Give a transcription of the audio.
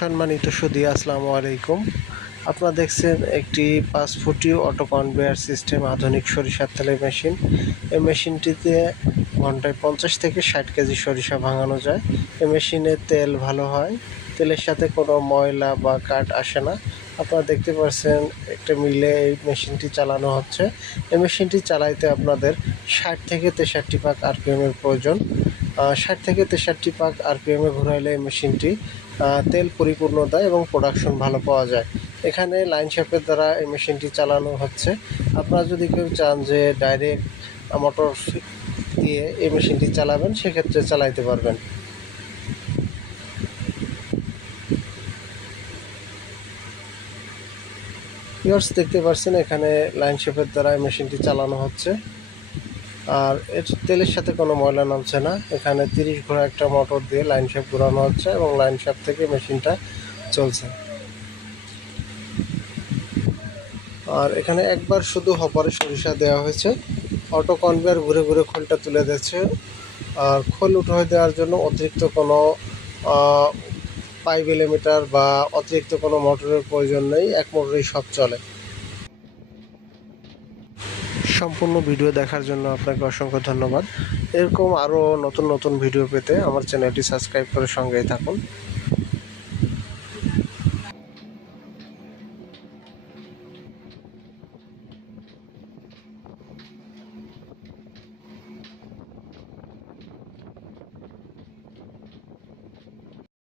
সম্মানিত সুধী, আসসালামু আলাইকুম। আপনারা দেখছেন একটি 5 ফুটি অটো কনভেয়ার সিস্টেম আধুনিক সরিষার তেলের মেশিন। এই মেশিনটিতে ঘন্টায় 50 থেকে 60 কেজি সরিষা ভাঙানো যায়। এই মেশিনে তেল ভালো হয়, তেলের সাথে কোনো ময়লা বা কাঠ আসে না। আপনারা দেখতে পাচ্ছেন একটা মিলে এই মেশিনটি চালানো হচ্ছে। এই মেশিনটি চালাইতে আপনাদের 60 থেকে 63 পাক আরপিএমের প্রয়োজন। 60 থেকে 63 পাক আরপিএমে ঘোরাইলে এই মেশিনটি তেল পরিপূর্ণ দেয় এবং প্রোডাকশন ভালো পাওয়া যায়। এখানে লাইন শ্যাফটের দ্বারা এই মেশিনটি চালানো হচ্ছে। আপনারা যদি কেউ চান যে ডাইরেক্ট মোটর দিয়ে এই মেশিনটি চালাবেন, সেক্ষেত্রে চালাইতে পারবেন। ভিউয়ার্স, দেখতে পাচ্ছেন এখানে লাইন শ্যাফটের দ্বারা এই মেশিনটি চালানো হচ্ছে, আর এর তেলের সাথে কোনো ময়লা নামছে না। এখানে 30 ঘোড়া একটা মোটর দিয়ে লাইন শ্যাফট ঘোরানো হচ্ছে এবং লাইন শ্যাফট থেকে মেশিনটা চলছে। আর এখানে একবার শুধু হপারে সরিষা দেওয়া হয়েছে। অটো কনভেয়ার ঘুরে ঘুরে খোলটা তুলে দিচ্ছে। আর খোল উঠে দেওয়ার জন্য অতিরিক্ত কোনো পাইপ এলিমিটার বা অতিরিক্ত কোনো মোটরের প্রয়োজন নেই, এক মোটরেই সব চলে। সম্পূর্ণ ভিডিও দেখার জন্য আপনাকে অসংখ্য ধন্যবাদ। এরকম আরও নতুন নতুন ভিডিও পেতে আমার চ্যানেলটি সাবস্ক্রাইব করে সঙ্গেই থাকুন।